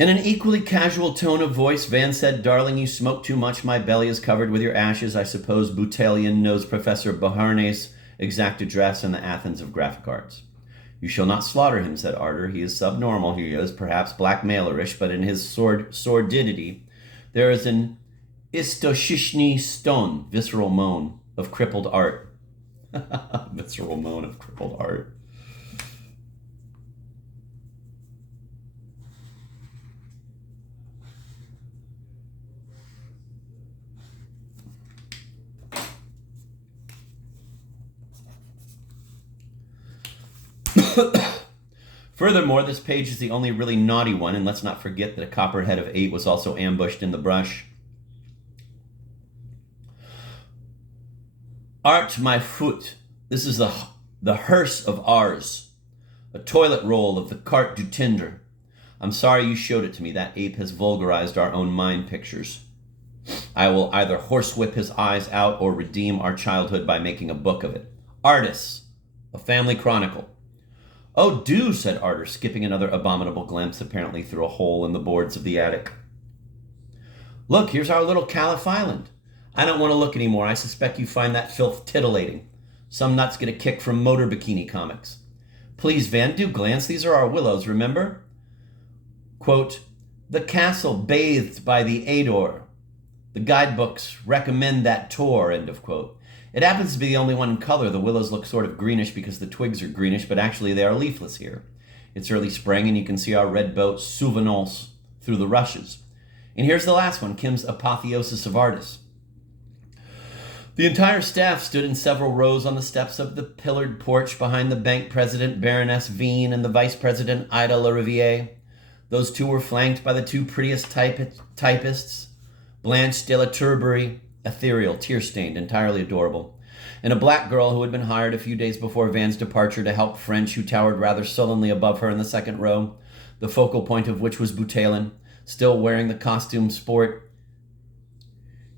In an equally casual tone of voice, Van said, "Darling, you smoke too much. My belly is covered with your ashes. I suppose Boutelian knows Professor Beauharnais' exact address in the Athens of graphic arts." "You shall not slaughter him," said Arter. "He is subnormal. He is perhaps blackmailerish, but in his sordidity there is an istoshishny stone, visceral moan of crippled art." Visceral moan of crippled art. Furthermore, this page is the only really naughty one, and let's not forget that a copperhead of 8 was also ambushed in the brush. "Art my foot. This is the hearse of ours, a toilet roll of the carte du tinder. I'm sorry you showed it to me. That ape has vulgarized our own mind pictures. I will either horsewhip his eyes out or redeem our childhood by making a book of it. Artists, a family chronicle." "Oh, do," said Arter, skipping another abominable glimpse, apparently through a hole in the boards of the attic. "Look, here's our little Caliph Island. I don't want to look anymore. I suspect you find that filth titillating. Some nuts get a kick from motor bikini comics. Please, Van, do glance. These are our willows, remember? Quote, the castle bathed by the Ador. The guidebooks recommend that tour, end of quote. It happens to be the only one in color. The willows look sort of greenish because the twigs are greenish, but actually they are leafless here. It's early spring, and you can see our red boat souvenance through the rushes. And here's the last one, Kim's Apotheosis of Artists. The entire staff stood in several rows on the steps of the pillared porch behind the bank president, Baroness Veen, and the vice president, Ida Lariviere. Those two were flanked by the two prettiest typists, Blanche de la Turbury, ethereal, tear-stained, entirely adorable, and a black girl who had been hired a few days before Van's departure to help French, who towered rather sullenly above her in the second row, the focal point of which was Boutelin, still wearing the costume sport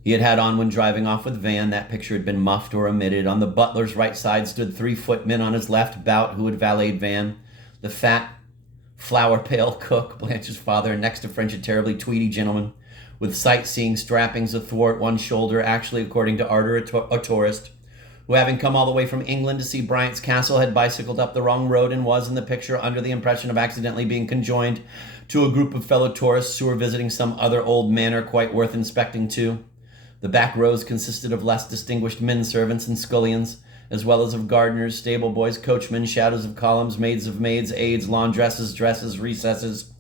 he had had on when driving off with Van. That picture had been muffed or omitted. On the butler's right side stood 3 footmen. On his left, Bout, who had valeted Van, the fat, flower-pale cook, Blanche's father, and next to French, a terribly tweedy gentleman with sightseeing strappings athwart one shoulder, actually, according to Arter, a tourist, who, having come all the way from England to see Bryant's castle, had bicycled up the wrong road and was, in the picture, under the impression of accidentally being conjoined to a group of fellow tourists who were visiting some other old manor quite worth inspecting too. The back rows consisted of less distinguished men servants and scullions, as well as of gardeners, stable boys, coachmen, shadows of columns, maids of maids, aides, laundresses, dresses, recesses,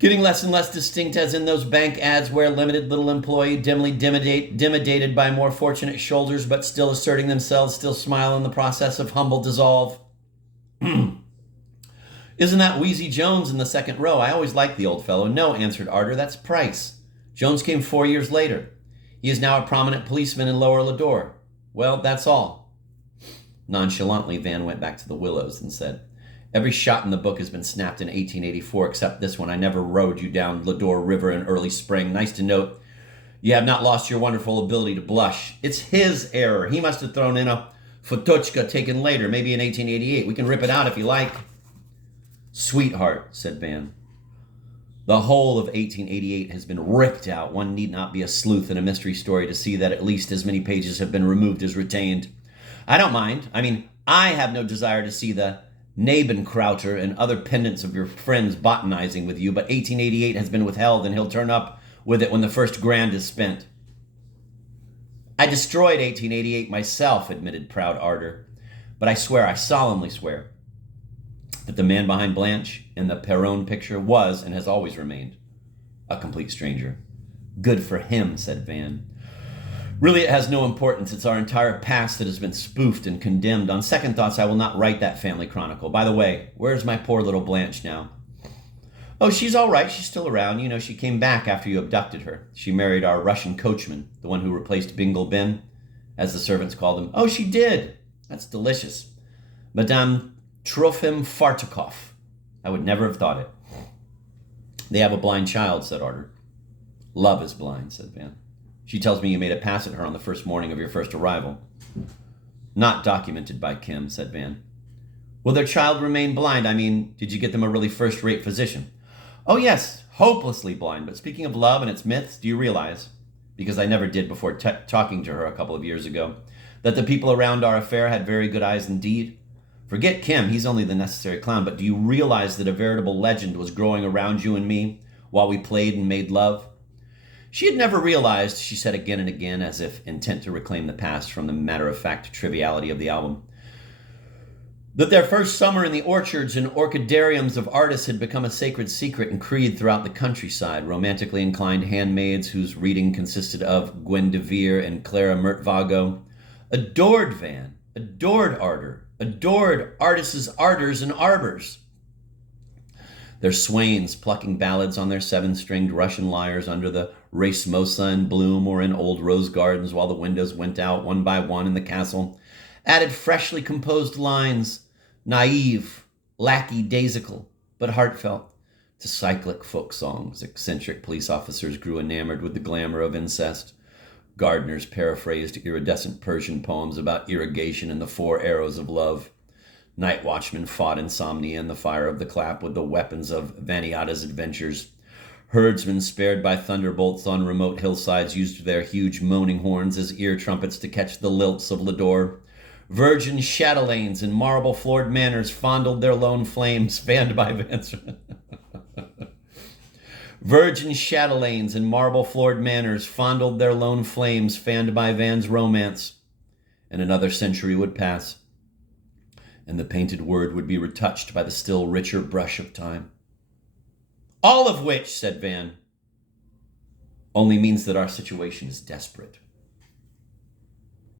getting less and less distinct as in those bank ads where limited little employee dimly dimidated by more fortunate shoulders, but still asserting themselves, still smile in the process of humble dissolve. Isn't that Wheezy Jones in the second row? I always liked the old fellow. No, answered Arter, that's Price. Jones came 4 years later. He is now a prominent policeman in Lower Lador. Well, that's all. Nonchalantly, Van went back to the willows and said, every shot in the book has been snapped in 1884, except this one. I never rowed you down Lador River in early spring. Nice to note you have not lost your wonderful ability to blush. It's his error. He must have thrown in a Fotochka taken later, maybe in 1888. We can rip it out if you like. Sweetheart, said Van. The whole of 1888 has been ripped out. One need not be a sleuth in a mystery story to see that at least as many pages have been removed as retained. I don't mind. I have no desire to see the Nebenkrauter and other pendants of your friends botanizing with you, but 1888 has been withheld, and he'll turn up with it when the first grand is spent. I destroyed 1888 myself, admitted proud Arter, but I solemnly swear, that the man behind Blanche in the Perron picture was, and has always remained, a complete stranger. Good for him, said Van. Really, it has no importance. It's our entire past that has been spoofed and condemned. On second thoughts, I will not write that family chronicle. By the way, where's my poor little Blanche now? Oh, she's all right. She's still around. You know, she came back after you abducted her. She married our Russian coachman, the one who replaced Bingle Ben, as the servants called him. Oh, she did. That's delicious. Madame Trofim Fartukov. I would never have thought it. They have a blind child, said Arter. Love is blind, said Van. She tells me you made a pass at her on the first morning of your first arrival. Not documented by Kim, said Van. Will their child remain blind? Did you get them a really first-rate physician? Oh, yes, hopelessly blind. But speaking of love and its myths, do you realize, because I never did before talking to her a couple of years ago, that the people around our affair had very good eyes indeed? Forget Kim, he's only the necessary clown, but do you realize that a veritable legend was growing around you and me while we played and made love? She had never realized, she said again and again, as if intent to reclaim the past from the matter-of-fact triviality of the album, that their first summer in the orchards and orchidariums of artists had become a sacred secret and creed throughout the countryside. Romantically inclined handmaids whose reading consisted of Gwen de Vere and Clara Murtvago adored Van, adored Ardor, adored artists' ardors and arbors. Their swains plucking ballads on their seven-stringed Russian lyres under the racemosa in bloom or in old rose gardens while the windows went out one by one in the castle, added freshly composed lines, naive, lackey-daisical, but heartfelt, to cyclic folk songs. Eccentric police officers grew enamored with the glamour of incest. Gardeners paraphrased iridescent Persian poems about irrigation and the 4 arrows of love. Night watchmen fought insomnia in the fire of the clap with the weapons of Vaniata's adventures. Herdsmen spared by thunderbolts on remote hillsides used their huge moaning horns as ear trumpets to catch the lilts of Lodore. Virgin chatelaines in marble-floored manors fondled their lone flames, fanned by Van's... Virgin chatelaines in marble-floored manors fondled their lone flames, fanned by Van's romance. And another century would pass, and the painted word would be retouched by the still richer brush of time. All of which, said Van, only means that our situation is desperate.